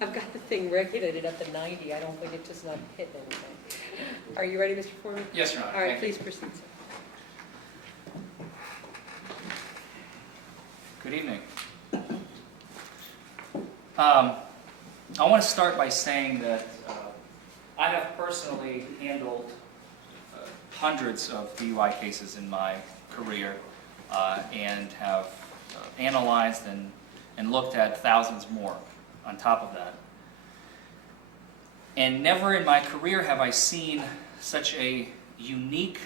I've got the thing regulated up to 90. I don't think it just not hit anything. Are you ready, Mr. Forman? Yes, Your Honor. All right, Thank you. please proceed, sir. Good evening. I want to start by saying that I have personally handled hundreds of DUI cases in my career and have analyzed and looked at thousands more on top of that. And never in my career have I seen such a unique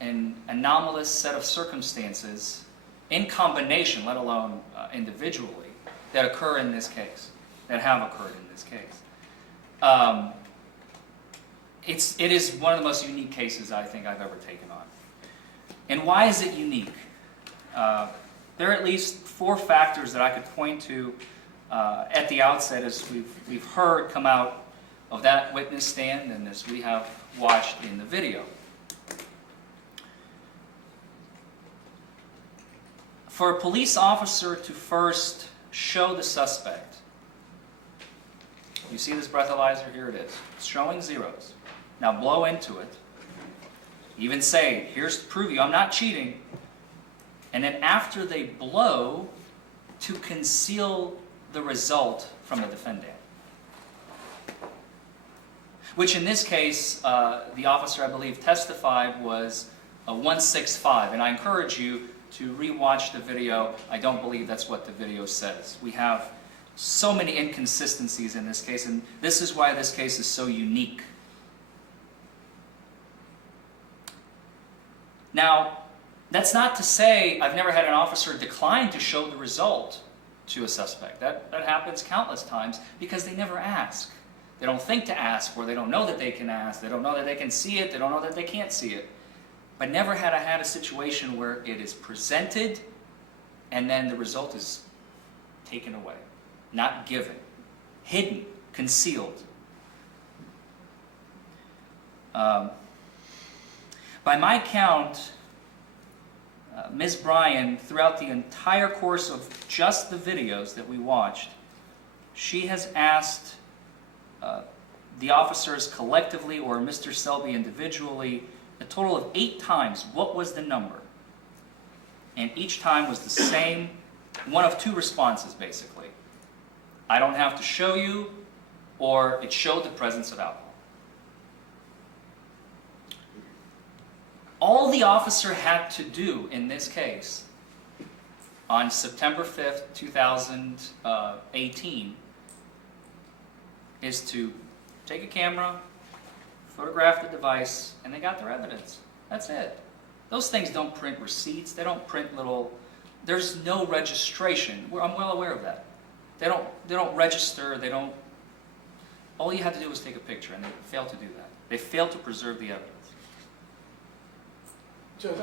and anomalous set of circumstances in combination, let alone individually, that occur in this case, that have occurred in this case. It is one of the most unique cases I think I've ever taken on. And why is it unique? There are at least 4 factors that I could point to at the outset as we've heard come out of that witness stand and as we have watched in the video. For a police officer to first show the suspect, you see this breathalyzer, here it is. It's showing zeros. Now blow into it. Even say, here's to prove you I'm not cheating. And then after they blow, to conceal the result from the defendant. Which in this case, the officer, I believe, testified was a 165. And I encourage you to rewatch the video. I don't believe that's what the video says. We have so many inconsistencies in this case, and this is why this case is so unique. Now, that's not to say I've never had an officer decline to show the result to a suspect. That happens countless times because they never ask. They don't think to ask, or they don't know that they can ask. They don't know that they can see it. They don't know that they can't see it. But never had I had a situation where it is presented and then the result is taken away, not given, hidden, concealed. By my count, Ms. Bryan, throughout the entire course of just the videos that we watched, she has asked the officers collectively or Mr. Selby individually a total of 8 times what was the number. And each time was the same, one of 2 responses basically. I don't have to show you, or it showed the presence of alcohol. All the officer had to do in this case on September 5th, 2018 is to take a camera, photograph the device, and they got their evidence. That's it. Those things don't print receipts. They don't print little... There's no registration. I'm well aware of that. They don't register. They don't... All you had to do was take a picture, and they failed to do that. They failed to preserve the evidence. Judge,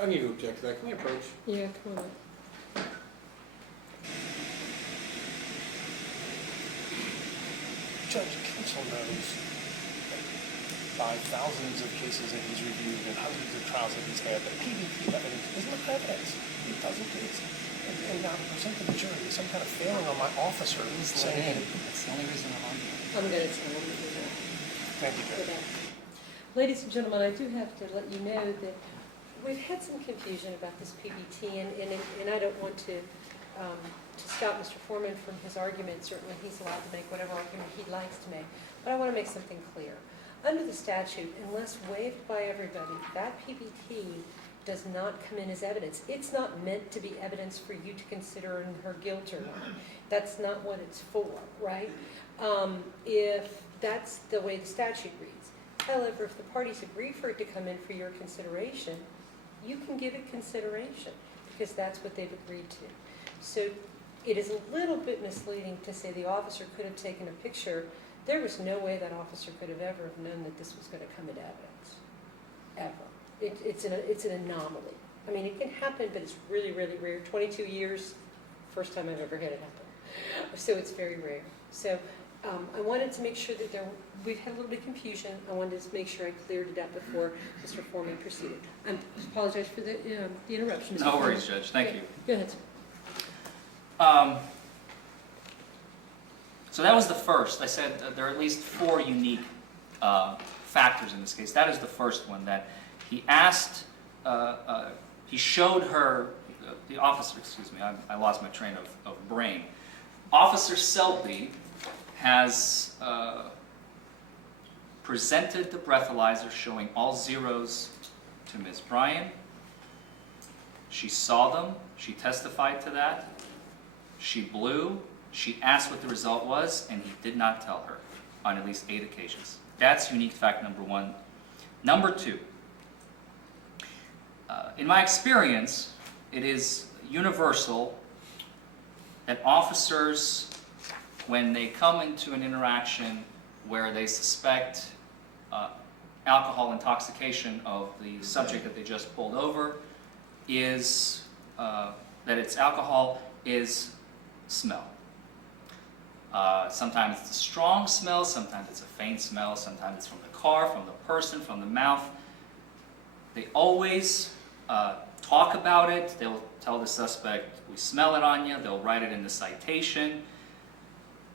I need to object to that. Can I approach? Yeah, come on. Judge, counsel knows by thousands of cases that he's reviewed and hundreds of trials that he's had that PBT evidence isn't enough evidence. He doesn't case. And now to present to the jury some kind of failing on my officer who's saying... That's the only reason I'm on here. I'm going to tell you that. Thank you, Judge. Ladies and gentlemen, I do have to let you know that we've had some confusion about this PBT, and I don't want to stop Mr. Forman from his argument. Certainly he's allowed to make whatever argument he likes to make. But I want to make something clear. Under the statute, unless waived by everybody, that PBT does not come in as evidence. It's not meant to be evidence for you to consider in her guilt or not. That's not what it's for, right? If that's the way the statute reads. However, if the parties agree for it to come in for your consideration, you can give it consideration because that's what they've agreed to. So it is a little bit misleading to say the officer could have taken a picture. There was no way that officer could have ever known that this was going to come into evidence, ever. It's an anomaly. I mean, it can happen, but it's really, really rare. 22 years, first time I've ever had it happen. So it's very rare. So I wanted to make sure that we've had a little bit of confusion. I wanted to make sure I cleared it up before Mr. Forman proceeded. I apologize for the interruption. Mr. No Forman. worries, Judge. Thank you. Go ahead, sir. So that was the first. I said there are at least 4 unique factors in this case. That is the first one, that he asked, he showed her, the officer, excuse me, I lost my train of brain. Officer Selby has presented the breathalyzer showing all zeros to Ms. Bryan. She saw them, she testified to that, she blew, she asked what the result was, and he did not tell her on at least 8 occasions. That's unique fact number 1. Number 2, in my experience, it is universal that officers, when they come into an interaction where they suspect alcohol intoxication of the subject that they just pulled over, is that it's alcohol, is smell. Sometimes it's a strong smell, sometimes it's a faint smell, sometimes it's from the car, from the person, from the mouth. They always talk about it. They'll tell the suspect, we smell it on you. They'll write it in the citation,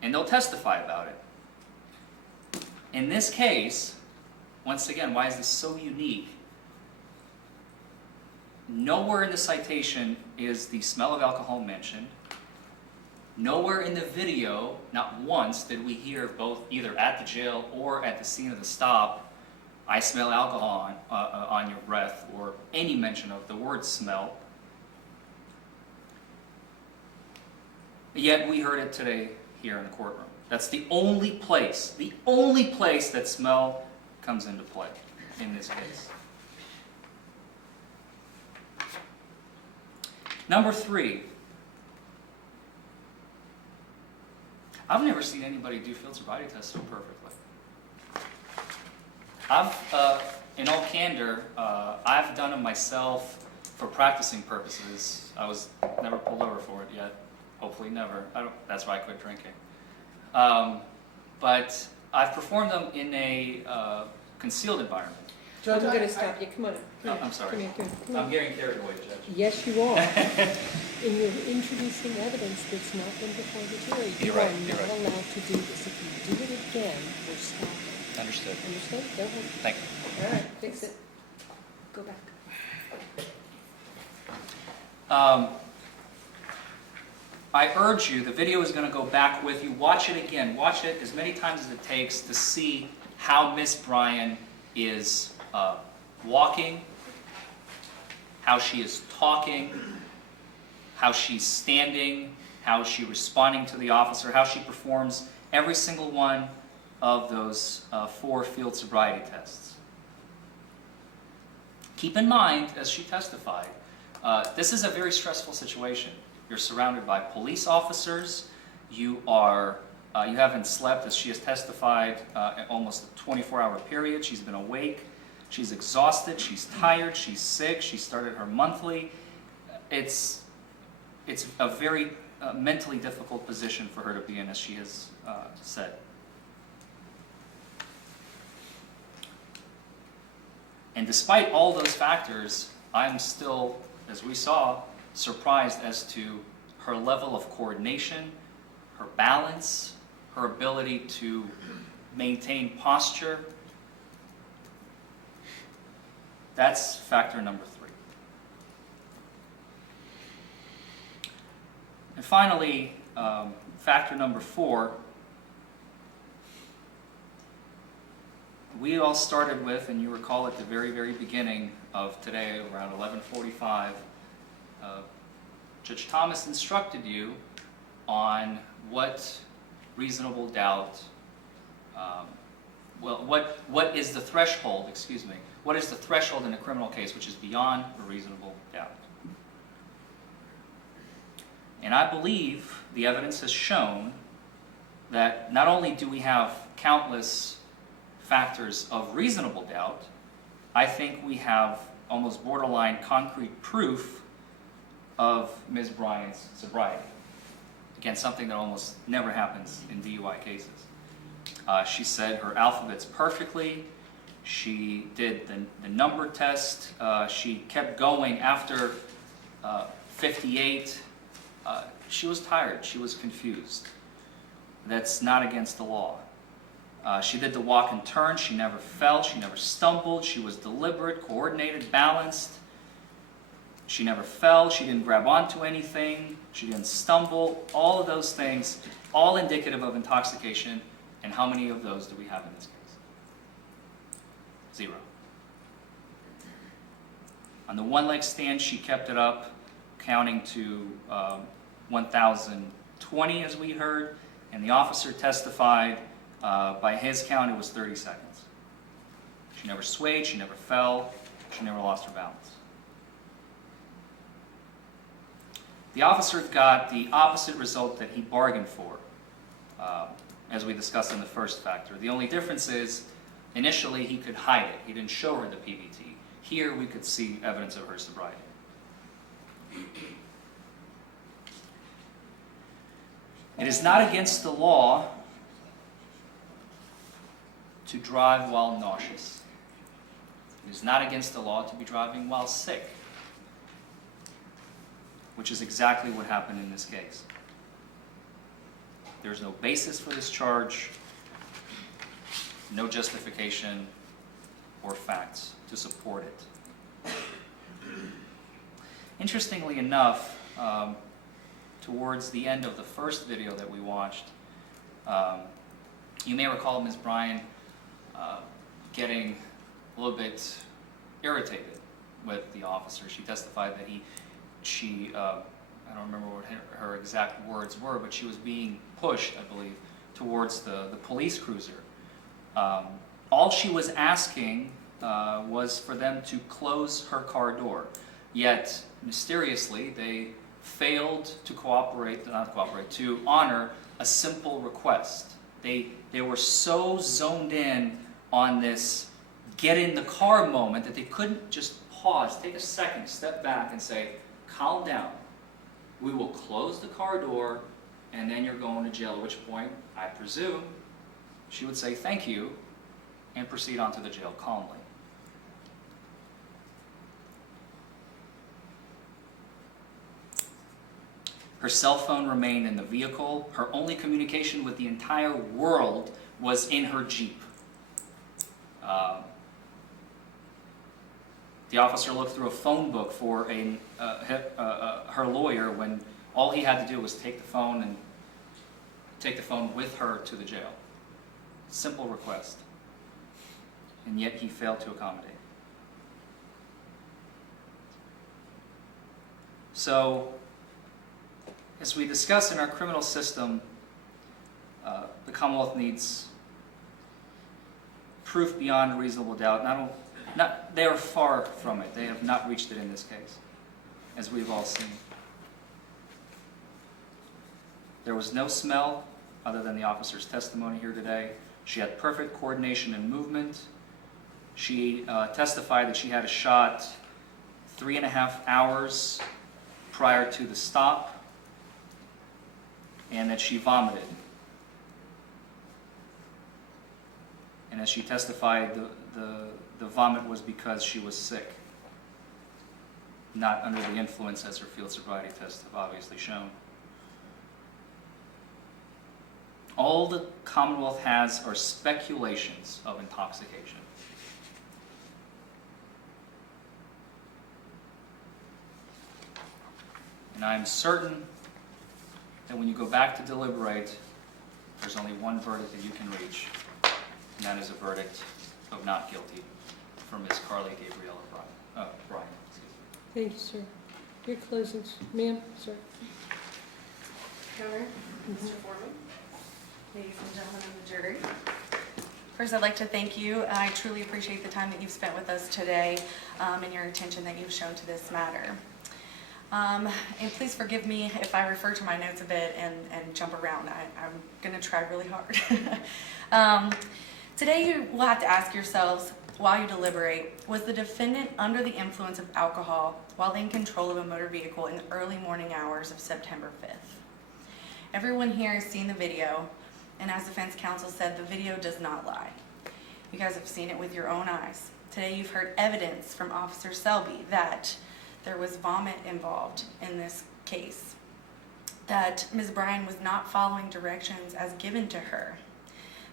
and they'll testify about it. In this case, once again, why is this so unique? Nowhere in the citation is the smell of alcohol mentioned. Nowhere in the video, not once, did we hear both either at the jail or at the scene of the stop, I smell alcohol on your breath, or any mention of the word smell. Yet we heard it today here in the courtroom. That's the only place that smell comes into play in this case. Number 3, I've never seen anybody do field sobriety tests so perfectly. In all candor, I've done them myself for practicing purposes. I was never pulled over for it yet. Hopefully never. That's why I quit drinking. But I've performed them in a concealed environment. I'm going to stop you. Come on. No, I'm sorry. Come here. I'm getting carried away, Judge. Yes, you are. And you're introducing evidence that's not been before the jury. You're right, You you're are not right. allowed to do this. If you do it again, we're stopping. Understood. Understand? Go ahead. Thank you. All right, fix it. Go back. I urge you, the video is going to go back with you. Watch it again. Watch it as many times as it takes to see how Miss Bryan is walking, how she is talking, how she's standing, how she's responding to the officer, how she performs every single one of those 4 field sobriety tests. Keep in mind, as she testified, this is a very stressful situation. You're surrounded by police officers. You haven't slept, as she has testified, almost a 24-hour period. She's been awake. She's exhausted. She's tired. She's sick. She started her monthly. It's a very mentally difficult position for her to be in, as she has said. And despite all those factors, I'm still, as we saw, surprised as to her level of coordination, her balance, her ability to maintain posture. That's factor number 3. And finally, factor number 4, we all started with, and you recall at the very, very beginning of today, around 11:45, Judge Thomas instructed you on what reasonable doubt, what is the threshold, what is the threshold in a criminal case which is beyond a reasonable doubt. And I believe the evidence has shown that not only do we have countless factors of reasonable doubt, I think we have almost borderline concrete proof of Ms. Bryan's sobriety. Again, something that almost never happens in DUI cases. She said her alphabets perfectly. She did the number test. She kept going after 58. She was tired. She was confused. that's not against the law. She did the walk and turn. She never fell. She never stumbled. She was deliberate, coordinated, balanced. She never fell. She didn't grab onto anything. She didn't stumble. All of those things, all indicative of intoxication. And how many of those do we have in this case? 0. On the one-leg stand, she kept it up, counting to 1,020, as we heard. And the officer testified, by his count, it was 30 seconds. She never swayed, she never fell, she never lost her balance. The officer got the opposite result that he bargained for, as we discussed in the first factor. The only difference is, initially he could hide it. He didn't show her the PBT. Here we could see evidence of her sobriety. It is not against the law to drive while nauseous. It is not against the law to be driving while sick, which is exactly what happened in this case. There's no basis for this charge, no justification or facts to support it. Interestingly enough, towards the end of the first video that we watched, you may recall Ms. Bryan getting a little bit irritated with the officer. She testified that I don't remember what her exact words were, but she was being pushed, I believe, towards the police cruiser. All she was asking was for them to close her car door. Yet, mysteriously, they failed to to honor a simple request. They were so zoned in on this get in the car moment that they couldn't just pause, take a second, step back and say, calm down. We will close the car door and then you're going to jail, at which point, I presume, she would say thank you and proceed on to the jail calmly. Her cell phone remained in the vehicle. Her only communication with the entire world was in her Jeep. The officer looked through a phone book for her lawyer when all he had to do was take the phone with her to the jail. Simple request. And yet he failed to accommodate. So, as we discuss in our criminal system, the Commonwealth needs proof beyond a reasonable doubt. They are far from it. They have not reached it in this case, as we've all seen. There was no smell other than the officer's testimony here today. She had perfect coordination and movement. She testified that she had a shot 3.5 hours prior to the stop, and that she vomited. And as she testified, the vomit was because she was sick, not under the influence, as her field sobriety tests have obviously shown. All the Commonwealth has are speculations of intoxication. And I am certain that when you go back to deliberate, there's only one verdict that you can reach, and that is a verdict of not guilty for Ms. Carly Gabriella Bryan. Thank you, sir. Your closings. Ma'am, sir. Your Honor, Mr. Forman, ladies and gentlemen of the jury. First, I'd like to thank you. I truly appreciate the time that you've spent with us today and your attention that you've shown to this matter. And please forgive me if I refer to my notes a bit and jump around. I'm going to try really hard. Today you will have to ask yourselves, while you deliberate, was the defendant under the influence of alcohol while in control of a motor vehicle in the early morning hours of September 5th? Everyone here has seen the video, and as defense counsel said, the video does not lie. You guys have seen it with your own eyes. Today you've heard evidence from Officer Selby that there was vomit involved in this case. that Ms. Bryan was not following directions as given to her,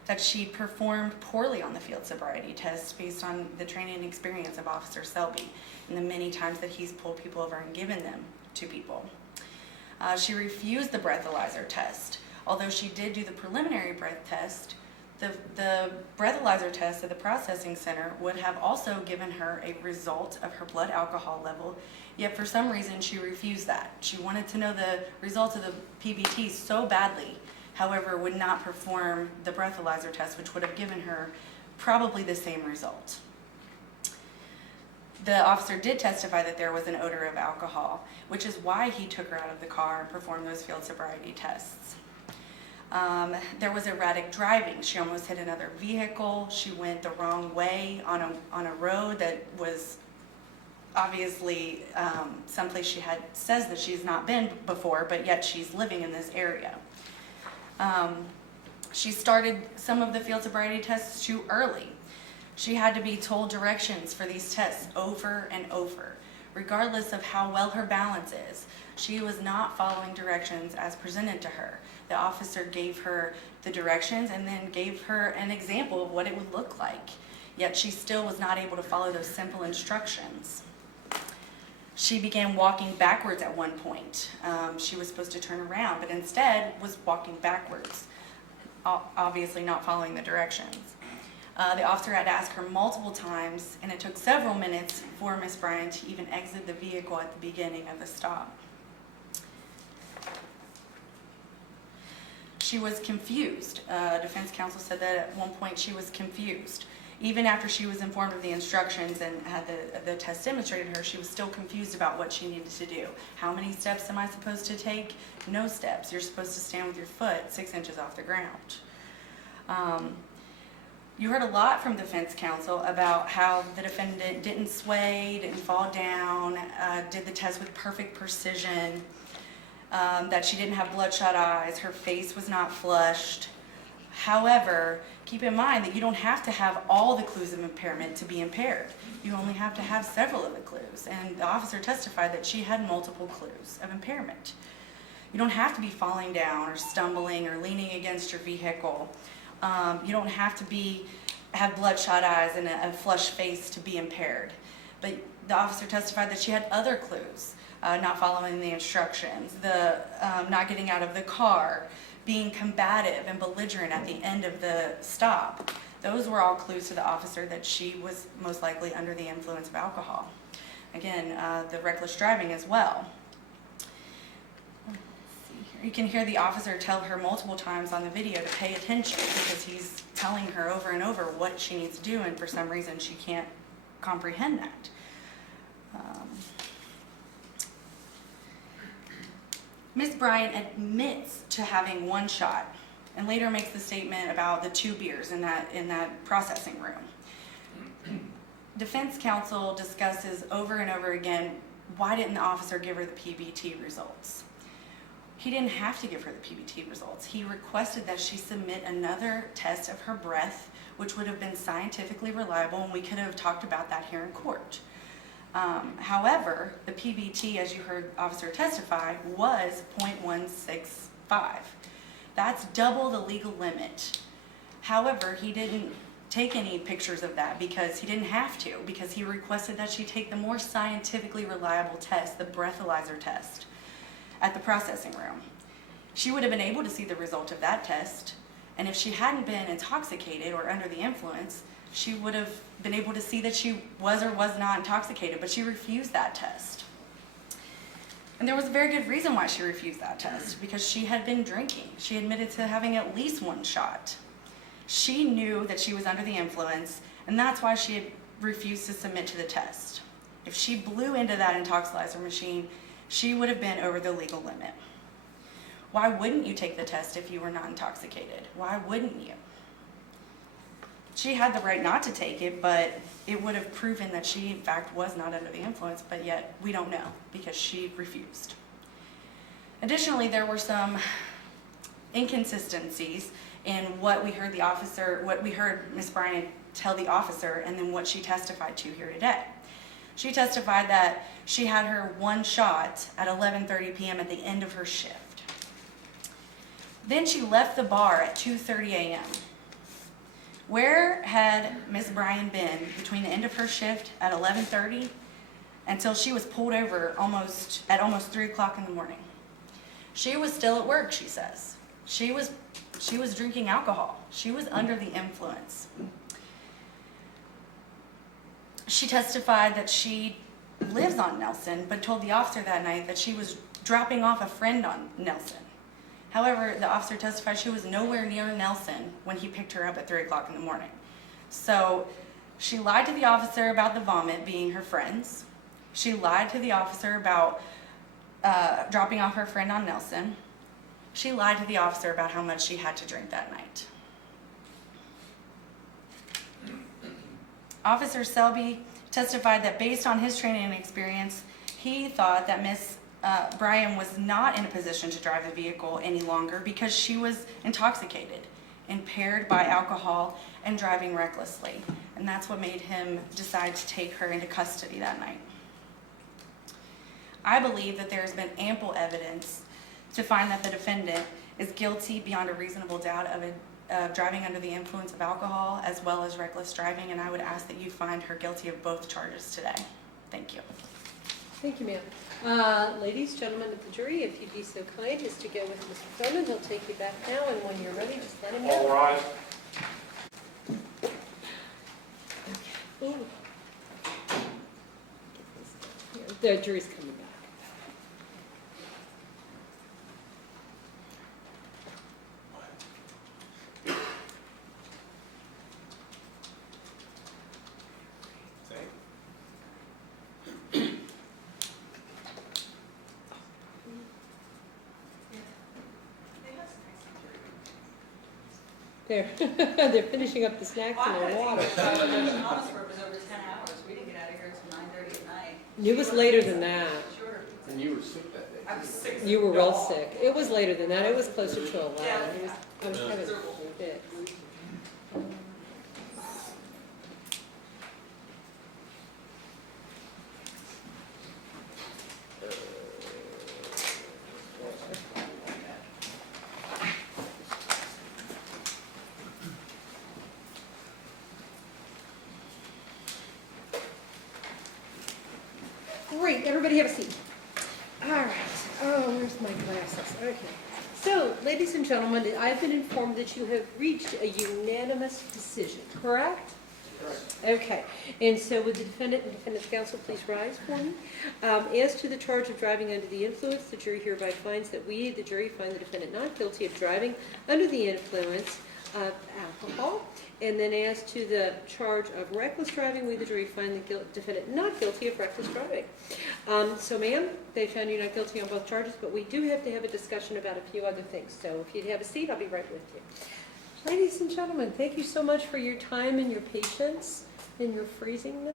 that she performed poorly on the field sobriety test based on the training and experience of Officer Selby and the many times that he's pulled people over and given them to people. She refused the breathalyzer test. Although she did do the preliminary breath test, the breathalyzer test at the processing center would have also given her a result of her blood alcohol level, yet for some reason she refused that. She wanted to know the results of the PBT so badly, however, would not perform the breathalyzer test, which would have given her probably the same result. The officer did testify that there was an odor of alcohol, which is why he took her out of the car and performed those field sobriety tests. There was erratic driving. She almost hit another vehicle. She went the wrong way on a road that was obviously someplace she says that she's not been before, but yet she's living in this area. She started some of the field sobriety tests too early. She had to be told directions for these tests over and over. Regardless of how well her balance is, she was not following directions as presented to her. The officer gave her the directions and then gave her an example of what it would look like, yet she still was not able to follow those simple instructions. She began walking backwards at one point. She was supposed to turn around, but instead was walking backwards, obviously not following the directions. The officer had to ask her multiple times, and it took several minutes for Ms. Bryan to even exit the vehicle at the beginning of the stop. She was confused. Defense counsel said that at one point she was confused. Even after she was informed of the instructions and had the test demonstrated to her, she was still confused about what she needed to do. How many steps am I supposed to take? No steps. You're supposed to stand with your foot 6 inches off the ground. You heard a lot from defense counsel about how the defendant didn't sway, didn't fall down, did the test with perfect precision, that she didn't have bloodshot eyes, her face was not flushed. However, keep in mind that you don't have to have all the clues of impairment to be impaired. You only have to have several of the clues, and the officer testified that she had multiple clues of impairment. You don't have to be falling down or stumbling or leaning against your vehicle. You don't have to have bloodshot eyes and a flushed face to be impaired. But the officer testified that she had other clues, not following the instructions, not getting out of the car, being combative and belligerent at the end of the stop. Those were all clues to the officer that she was most likely under the influence of alcohol. Again, the reckless driving as well. You can hear the officer tell her multiple times on the video to pay attention because he's telling her over and over what she needs to do, and for some reason she can't comprehend that. Ms. Bryan admits to having one shot and later makes the statement about the 2 beers in that processing room. Defense counsel discusses over and over again, why didn't the officer give her the PBT results? He didn't have to give her the PBT results. He requested that she submit another test of her breath, which would have been scientifically reliable, and we could have talked about that here in court. However, the PBT, as you heard officer testify, was 0.165. That's double the legal limit. However, he didn't take any pictures of that because he didn't have to, because he requested that she take the more scientifically reliable test, the breathalyzer test, at the processing room. She would have been able to see the result of that test, and if she hadn't been intoxicated or under the influence, she would have been able to see that she was or was not intoxicated, but she refused that test. And there was a very good reason why she refused that test, because she had been drinking. She admitted to having at least 1 shot. She knew that she was under the influence, and that's why she had refused to submit to the test. If she blew into that intoxilizer machine, she would have been over the legal limit. Why wouldn't you take the test if you were not intoxicated? Why wouldn't you? She had the right not to take it, but it would have proven that she, in fact, was not under the influence, but yet we don't know because she refused. Additionally, there were some inconsistencies in what we heard Ms. Bryan tell the officer and then what she testified to here today. She testified that she had her 1 shot at 11:30 p.m. at the end of her shift. Then she left the bar at 2:30 a.m. Where had Ms. Bryan been between the end of her shift at 11:30 until she was pulled over at almost 3 o'clock in the morning? She was still at work, she says. She was drinking alcohol. She was under the influence. She testified that she lives on Nelson, but told the officer that night that she was dropping off a friend on Nelson. However, the officer testified she was nowhere near Nelson when he picked her up at 3 o'clock in the morning. So she lied to the officer about the vomit being her friend's. She lied to the officer about dropping off her friend on Nelson. She lied to the officer about how much she had to drink that night. Officer Selby testified that based on his training and experience, he thought that Ms. Bryan was not in a position to drive the vehicle any longer because she was intoxicated, impaired by alcohol, and driving recklessly. And that's what made him decide to take her into custody that night. I believe that there has been ample evidence to find that the defendant is guilty beyond a reasonable doubt of driving under the influence of alcohol as well as reckless driving, and I would ask that you find her guilty of both charges today. Thank you. Thank you, ma'am. Ladies, gentlemen of the jury, if you'd be so kind as to go with Mr. Forman, he'll take you back now, and when you're ready, just let him know. All rise. Ooh. The jury's coming back. They're finishing up the snacks and their water. Honest work was over 10 hours. We didn't get out of here until 9:30 at night. It was later than that. Sure. And you were sick that day. I was sick. You were real sick. It was later than that. It was closer to 11. Yeah. I was having a fit. Great, everybody have a seat. All right. Oh, where's my glasses? Okay. So, ladies and gentlemen, I've been informed that you have reached a unanimous decision, correct? Correct. Okay. And so would the defendant and defendant's counsel please rise for me? As to the charge of driving under the influence, the jury hereby finds that we, the jury, find the defendant not guilty of driving under the influence of alcohol. And then as to the charge of reckless driving, we, the jury, find the defendant not guilty of reckless driving. So, ma'am, they found you not guilty on both charges, but we do have to have a discussion about a few other things. So if you'd have a seat, I'll be right with you. Ladies and gentlemen, thank you so much for your time and your patience and your freezingness.